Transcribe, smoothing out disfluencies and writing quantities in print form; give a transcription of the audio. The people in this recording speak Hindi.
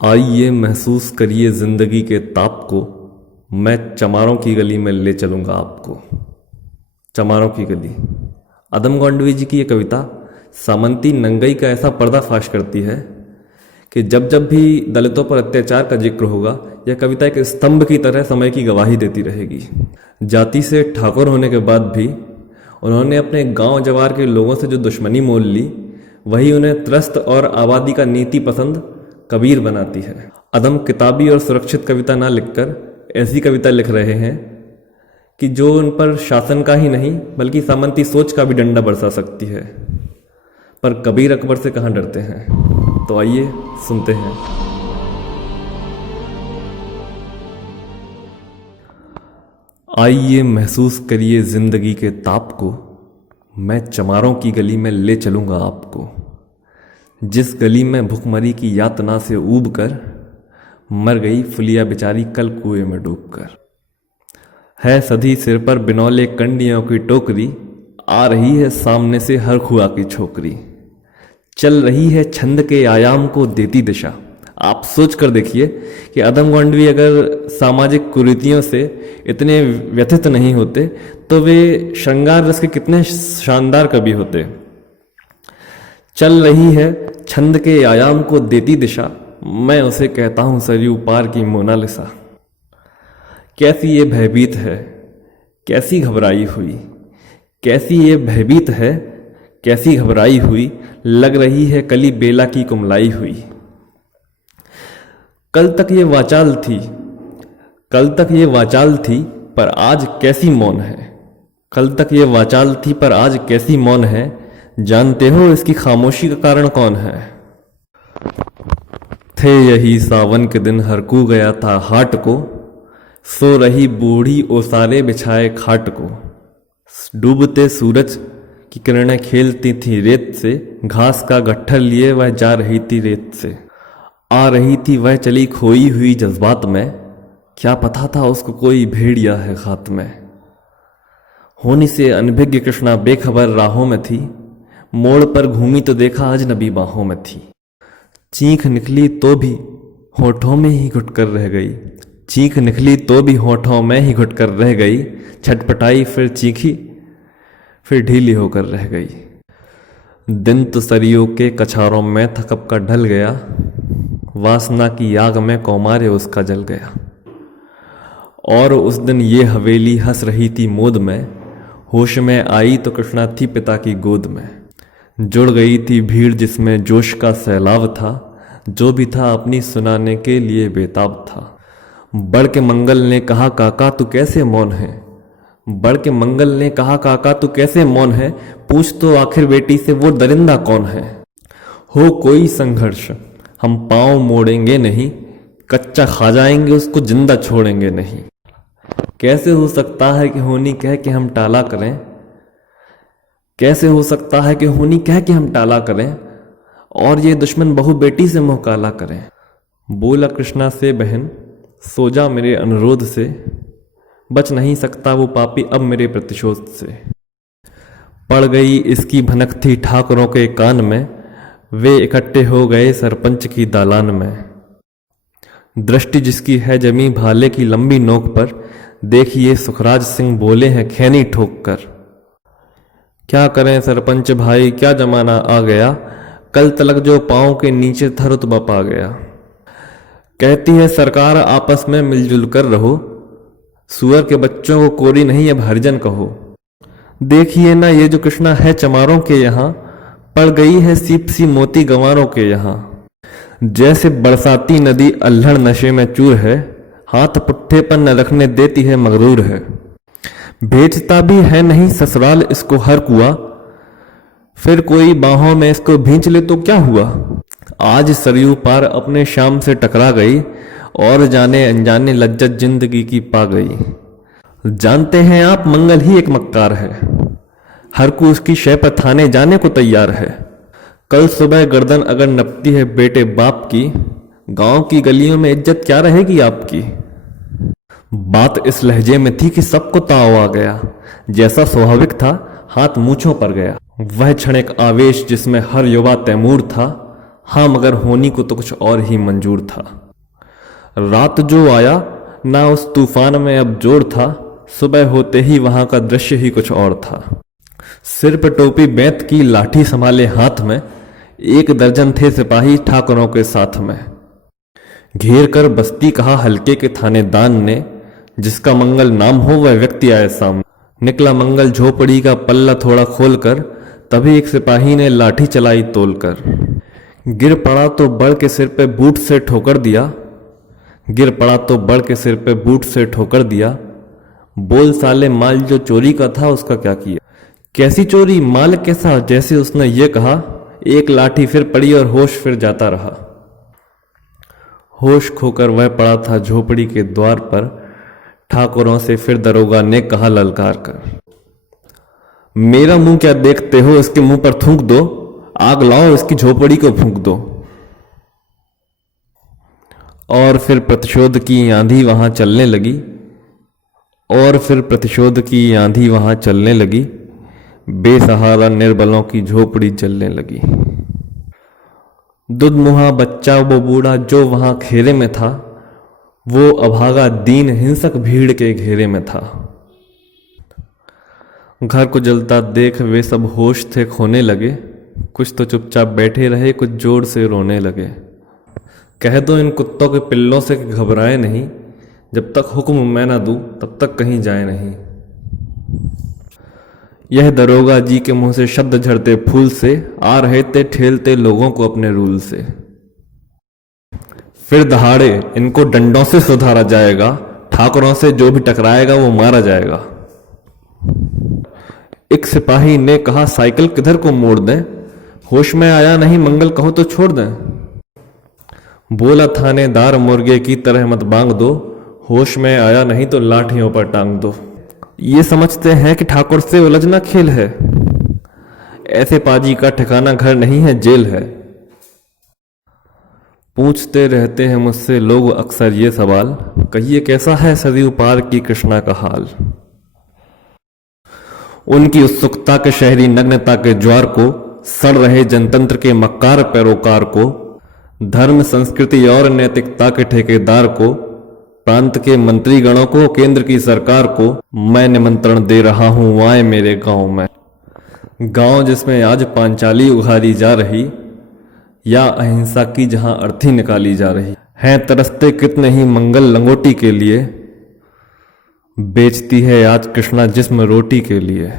आइए महसूस करिए जिंदगी के ताप को, मैं चमारों की गली में ले चलूंगा आपको। चमारों की गली, अदम गोंडवी जी की ये कविता सामंती नंगई का ऐसा पर्दाफाश करती है कि जब जब भी दलितों पर अत्याचार का जिक्र होगा, यह कविता एक स्तंभ की तरह समय की गवाही देती रहेगी। जाति से ठाकुर होने के बाद भी उन्होंने अपने गांव जवार के लोगों से जो दुश्मनी मोल ली, वही उन्हें त्रस्त और आबादी का नीति पसंद कबीर बनाती है। अदम किताबी और सुरक्षित कविता ना लिखकर ऐसी कविता लिख रहे हैं कि जो उन पर शासन का ही नहीं बल्कि सामंती सोच का भी डंडा बरसा सकती है। पर कबीर अकबर से कहाँ डरते हैं, तो आइए सुनते हैं। आइए महसूस करिए जिंदगी के ताप को, मैं चमारों की गली में ले चलूंगा आपको। जिस गली में भुखमरी की यातना से ऊब कर मर गई फुलिया बेचारी कल कुएं में डूबकर। है सधी सिर पर बिनौले कंडियों की टोकरी, आ रही है सामने से हर खुआ की छोकरी। चल रही है छंद के आयाम को देती दिशा। आप सोच कर देखिए कि अदम गोंडवी अगर सामाजिक कुरीतियों से इतने व्यथित नहीं होते तो वे श्रृंगार रस के कितने शानदार कवि होते। चल रही है छंद के आयाम को देती दिशा, मैं उसे कहता हूं सरयू पार की मोनालिसा। कैसी ये भयभीत है, कैसी घबराई हुई, कैसी ये भयभीत है, कैसी घबराई हुई, लग रही है कली बेला की कुमलाई हुई। कल तक ये वाचाल थी, कल तक ये वाचाल थी, पर आज कैसी मौन है। कल तक ये वाचाल थी पर आज कैसी मौन है, जानते हो इसकी खामोशी का कारण कौन है। थे यही सावन के दिन हरकू गया था हाट को, सो रही बूढ़ी ओसारे बिछाए खाट को। डूबते सूरज की किरणें खेलती थी रेत से, घास का गट्ठर लिए वह जा रही थी रेत से। आ रही थी वह चली खोई हुई जज्बात में, क्या पता था उसको कोई भेड़िया है खात में। होनी से अनभिज्ञ कृष्णा बेखबर राहों में थी, मोड़ पर घूमी तो देखा अजनबी बाहों में थी। चीख निकली तो भी होठों में ही घुट कर रह गई, चीख निकली तो भी होठों में ही घुट कर रह गई। छटपटाई फिर चीखी फिर ढीली होकर रह गई। दिन तो सरियों के कछारों में थकप का ढल गया, वासना की आग में कौमार्य उसका जल गया। और उस दिन ये हवेली हंस रही थी मोद में, होश में आई तो कृष्णा थी पिता की गोद में। जुड़ गई थी भीड़ जिसमें जोश का सैलाब था, जो भी था अपनी सुनाने के लिए बेताब था। बड़ के मंगल ने कहा काका तू कैसे मौन है, बड़ के मंगल ने कहा काका तू कैसे मौन है, पूछ तो आखिर बेटी से वो दरिंदा कौन है। हो कोई संघर्ष हम पांव मोड़ेंगे नहीं, कच्चा खा जाएंगे उसको जिंदा छोड़ेंगे नहीं। कैसे हो सकता है कि होनी कह के हम टाला करें, कैसे हो सकता है कि होनी कह के हम टाला करें, और ये दुश्मन बहू बेटी से मुंह काला करें। बोला कृष्णा से बहन सो जा मेरे अनुरोध से, बच नहीं सकता वो पापी अब मेरे प्रतिशोध से। पड़ गई इसकी भनक थी ठाकुरों के कान में, वे इकट्ठे हो गए सरपंच की दालान में। दृष्टि जिसकी है जमी भाले की लंबी नोक पर, देखिए सुखराज सिंह बोले हैं खैनी ठोक कर। क्या करें सरपंच भाई क्या जमाना आ गया, कल तलक जो पांव के नीचे था रुतबा पा गया। कहती है सरकार आपस में मिलजुल कर रहो, सुअर के बच्चों को कोरी नहीं अब हरिजन कहो। देखिए ना ये जो कृष्णा है चमारों के यहाँ, पड़ गई है सीप सी मोती गंवारों के यहाँ। जैसे बरसाती नदी अल्हड़ नशे में चूर है, हाथ पुट्ठे पर न रखने देती है मगरूर है। भेजता भी है नहीं ससुराल इसको हर कुआ, फिर कोई बाहों में इसको भींच ले तो क्या हुआ। आज सरयू पार अपने शाम से टकरा गई, और जाने अनजाने लज्जत जिंदगी की पा गई। जानते हैं आप मंगल ही एक मक्कार है, हर को उसकी शय पर थाने जाने को तैयार है। कल सुबह गर्दन अगर नपती है बेटे बाप की, गांव की गलियों में इज्जत क्या रहेगी आपकी। बात इस लहजे में थी कि सबको ताव आ गया, जैसा स्वाभाविक था हाथ मूंछों पर गया। वह क्षणिक आवेश जिसमें हर युवा तैमूर था, हाँ मगर होनी को तो कुछ और ही मंजूर था। रात जो आया ना उस तूफान में अब जोर था, सुबह होते ही वहां का दृश्य ही कुछ और था। सिर पर टोपी बेंत की लाठी संभाले हाथ में, 1 दर्जन थे सिपाही ठाकुरों के साथ में। घेर कर बस्ती कहा हल्के के थानेदान ने, जिसका मंगल नाम हो वह व्यक्ति आए सामने। निकला मंगल झोपड़ी का पल्ला थोड़ा खोलकर, तभी एक सिपाही ने लाठी चलाई तोलकर। गिर पड़ा तो बड़ के सिर पे बूट से ठोकर दिया, गिर पड़ा तो बड़ के सिर पे बूट से ठोकर दिया। बोल साले माल जो चोरी का था उसका क्या किया? कैसी चोरी माल कैसा? जैसे उसने ये कहा, एक लाठी फिर पड़ी और होश फिर जाता रहा। होश खोकर वह पड़ा था झोपड़ी के द्वार पर। ठाकुरों से फिर दरोगा ने कहा ललकार कर, मेरा मुंह क्या देखते हो, इसके मुंह पर थूक दो, आग लाओ इसकी झोपड़ी को फूंक दो। और फिर प्रतिशोध की आंधी वहां चलने लगी, और फिर प्रतिशोध की आंधी वहां चलने लगी। बेसहारा निर्बलों की झोपड़ी जलने लगी। दुधमुहा बच्चा वो बूढ़ा जो वहां घेरे में था, वो अभागा दीन हिंसक भीड़ के घेरे में था। घर को जलता देख वे सब होश थे खोने लगे। कुछ तो चुपचाप बैठे रहे, कुछ जोर से रोने लगे। कह दो इन कुत्तों के पिल्लों से कि घबराए नहीं, जब तक हुक्म मैं ना दूं तब तक कहीं जाए नहीं। यह दरोगा जी के मुंह से शब्द झड़ते फूल से, आ रहे थे ठेलते लोगों को अपने रूल से। फिर दहाड़े इनको डंडों से सुधारा जाएगा, ठाकुरों से जो भी टकराएगा वो मारा जाएगा। एक सिपाही ने कहा साइकिल किधर को मोड़ दें, होश में आया नहीं मंगल कहो तो छोड़ दें। बोला थानेदार मुर्गे की तरह मत बांग दो, होश में आया नहीं तो लाठियों पर टांग दो। ये समझते हैं कि ठाकुर से उलझना खेल है, ऐसे पाजी का ठिकाना घर नहीं है जेल है। पूछते रहते हैं मुझसे लोग अक्सर ये सवाल, कहिए कैसा है सदियों पार की कृष्णा का हाल। उनकी उत्सुकता के शहरी नग्नता के ज्वार को, सड़ रहे जनतंत्र के मक्कार पैरोकार को, धर्म संस्कृति और नैतिकता के ठेकेदार को, प्रांत के मंत्रीगणों को, केंद्र की सरकार को मैं निमंत्रण दे रहा हूं आए मेरे गांव में। गांव जिसमें आज पांचाली उघारी जा रही, या अहिंसा की जहां अर्थी निकाली जा रही हैं। तरसते कितने ही मंगल लंगोटी के लिए, बेचती है आज कृष्णा जिस्म रोटी के लिए।